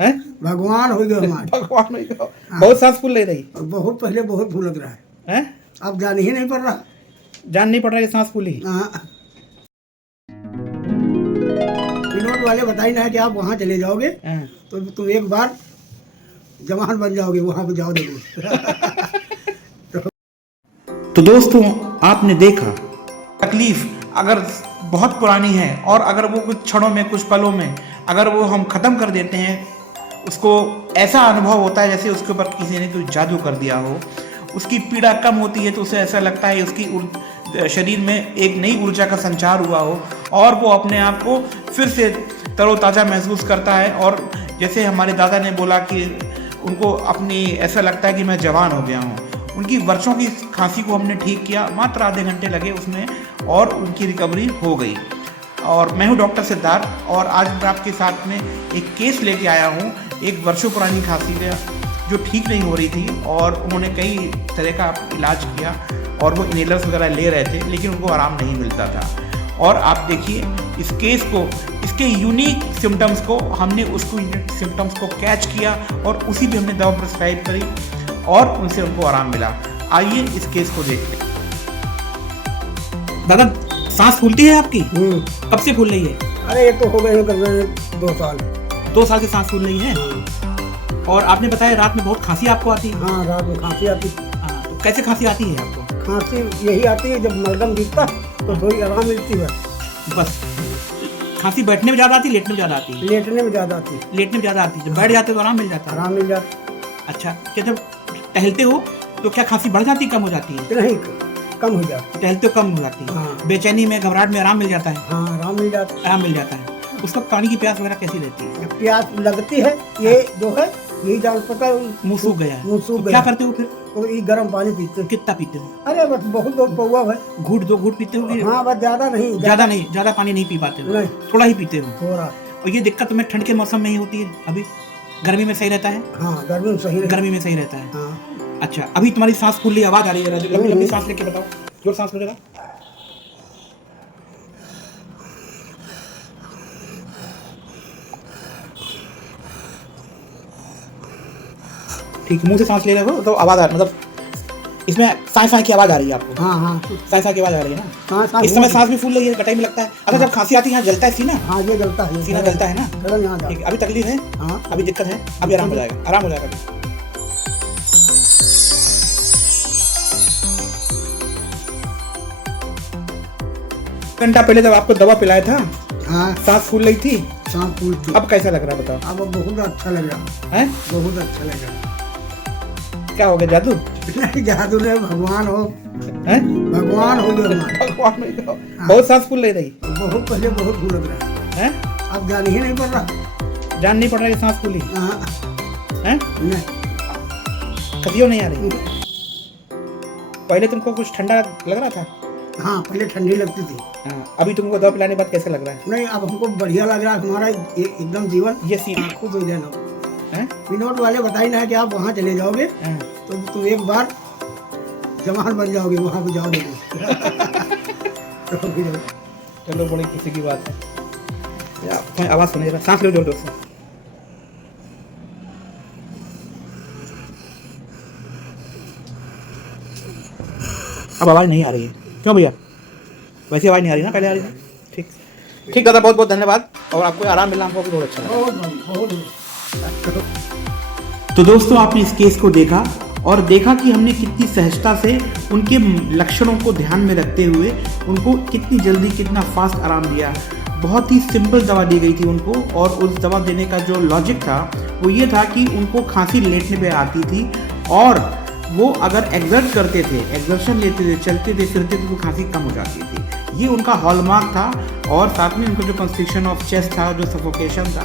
हैं? भगवान हो गए हमारे। भगवान हो गया। बहुत सांस फूल ले रही बहुत पहले बहुत फूल लग रहा है, हैं? अब जान ही नहीं पड़ रहा। जान नहीं पड़ रहा कि सांस फूली। हाँ। पिनोट वाले बताई ना है कि आप वहाँ चले जाओगे हाँ। तो तुम एक बार जवान बन जाओगे, वहाँ पे जाओ देखो। तो दोस्तों आपने देखा, तकलीफ अगर बहुत पुरानी है और अगर वो कुछ क्षणों में, कुछ पलों में अगर वो हम ख़त्म कर देते हैं, उसको ऐसा अनुभव होता है जैसे उसके ऊपर किसी ने कोई जादू कर दिया हो। उसकी पीड़ा कम होती है तो उसे ऐसा लगता है उसकी शरीर में एक नई ऊर्जा का संचार हुआ हो और वो अपने आप को फिर से तरोताज़ा महसूस करता है। और जैसे हमारे दादा ने बोला कि उनको अपनी ऐसा लगता है कि मैं जवान हो गया हूँ। उनकी वर्षों की खांसी को हमने ठीक किया, मात्र आधे घंटे लगे उसमें और उनकी रिकवरी हो गई। और मैं हूं डॉक्टर सिद्धार्थ और आज मैं आपके साथ में एक केस लेके आया हूं, एक वर्षों पुरानी खांसी का जो ठीक नहीं हो रही थी और उन्होंने कई तरह का इलाज किया और वो इनहेलर्स वगैरह ले रहे थे लेकिन उनको आराम नहीं मिलता था। और आप देखिए इस केस को, इसके यूनिक सिम्टम्स को हमने उसको सिम्टम्स को कैच किया और उसी पे हमने दवा प्रिस्क्राइब करी और उनसे उनको आराम मिला। आइए इस केस को देख लें। दादा सांस फूलती है आपकी? कब से फूल रही है? अरे ये तो हो गए करीब 2 साल। 2 साल से सांस फूल रही है। और आपने बताया रात में बहुत खांसी आपको आती है? हाँ, रात में खांसी आती। हाँ, तो कैसे खांसी आती है आपको? खांसी यही आती है जब मलगम गिरता तो थोड़ी आराम मिलती है। बस खांसी बैठने में ज़्यादा आती है, लेटने में ज़्यादा आती है? लेटने में ज़्यादा आती है। लेटने में ज़्यादा आती है, जब बैठ जाते तो आराम मिल जाता है? आराम मिल जाता। अच्छा, क्या जब टहलते हो तो क्या खांसी बढ़ जाती है, कम हो जाती है? नहीं, कम हो जाती। टहलते हो कम हो जाती है। हाँ। बेचैनी में, घबराहट में आराम मिल जाता है? हाँ, आराम मिल जाता। आराम मिल जाता है। उसका पानी की प्यास वगैरह कैसी रहती है? प्यास लगती है, ये जो है यही जान पता मुँह सूख गया है? मुँह सूख तो गया। क्या करते हो फिर? तो ये गर्म पानी पीते। कितना पीते हो? अरे बस बहुत पौवा भाई। घूट 2 घूट पीते हो कि? हाँ, बस ज्यादा नहीं। ज़्यादा पानी नहीं पी पाते हो? नहीं, थोड़ा ही पीते हो? थोड़ा। और ये दिक्कत तुम्हें ठंड के मौसम में ही होती है? अभी गर्मी में सही रहता है? हाँ, गर्मी में सही। गर्मी में सही रहता है। हाँ। अच्छा, अभी तुम्हारी सांस फूल रही, आवाज आ रही है, लंबी लंबी सांस लेके बताओ, जोर सांस लो जरा। ठीक, मुंह से सांस ले रहे हो तो आवाज आ, मतलब इसमें साए साए की आवाज आ रही है आपको? हाँ हाँ, साए साए की आवाज आ रही है ना? हाँ, इस समय सांस भी फूल रही है, कटाई में लगता है। अच्छा, जब खांसी आती है यहाँ जलता है सीना? हाँ, ये जलता है, सीना जलता है ना? ठीक है, अभी तकलीफ है? हाँ, अभी दिक्कत है? अभी आराम हो जाएगा, आराम हो जाएगा। घंटा पहले जब आपको दवा पिलाया था, हाँ, सांस फूल रही थी, सांस फूल थी। अब कैसा लग रहा है बताओ? अब बहुत अच्छा लग रहा है। बहुत अच्छा लग रहा। क्या हो गया, जादू? नहीं, जादू नहीं, भगवान हो। हैं? भगवान हो गए हमारे। भगवान हो गया। बहुत सांस फूल रही बहुत पहले बहुत फूल लग रहा है, है? अब जान ही नहीं पड़ रहा। जान नहीं पड़ रहा कि सांस फूली हाँ, है? नहीं, कतियों नहीं आ रही? पहले तुमको कुछ ठंडा लग रहा था? हाँ, पहले ठंडी लगती थी। हाँ, अभी तुमको दवा पिलाने के बाद कैसा लग रहा है? नहीं, अब हमको बढ़िया लग रहा है। हमारा एकदम जीवन ये सीन खुद हो जाना। है? पिनोट वाले बताई ना है कि आप वहाँ चले जाओगे हाँ। तो तुम एक बार जवान बन जाओगे, वहाँ पे जाओ देखो। चलो, बड़ी खुशी की बात है। यार आवाज सुनिए, सांस लो जोर जोर से। अब आवाज नहीं आ रही है, क्यों भैया? वैसे आवाज नहीं आ रही ना, पहले आ रही है? ठीक ठीक दादा, बहुत बहुत धन्यवाद। और आपको आराम मिला, हमको भी बहुत अच्छा लगा। तो दोस्तों आपने इस केस को देखा और देखा कि हमने कितनी सहजता से उनके लक्षणों को ध्यान में रखते हुए उनको कितनी जल्दी, कितना फास्ट आराम दिया। बहुत ही सिंपल दवा दी गई थी उनको और उस दवा देने का जो लॉजिक था वो ये था कि उनको खांसी लेटने पे आती थी और वो अगर एग्जर्ट करते थे, एग्जर्शन लेते थे, चलते थे, फिरते थे तो खांसी कम हो जाती थी। ये उनका हॉलमार्क था। और साथ में उनको जो कंस्ट्रिक्शन ऑफ चेस्ट था, जो सफोकेशन था,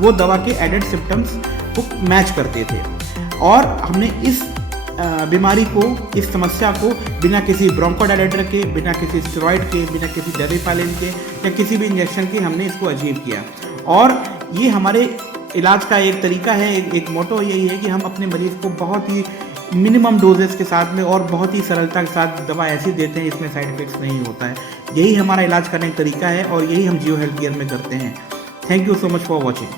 वो दवा के एडेड सिम्टम्स को मैच करते थे। और हमने इस बीमारी को, इस समस्या को बिना किसी ब्रोंकोडायलेटर के, बिना किसी स्टेरॉइड के, बिना किसी डेरिफालिन के या किसी भी इंजेक्शन के हमने इसको अचीव किया। और ये हमारे इलाज का एक तरीका है, एक मोटो यही है कि हम अपने मरीज़ को बहुत ही मिनिमम डोजेस के साथ में और बहुत ही सरलता के साथ दवा ऐसी देते हैं इसमें साइड इफेक्ट्स नहीं होता है। यही हमारा इलाज करने का तरीका है और यही हम जियो हेल्थ केयर में करते हैं। Thank you so much for watching.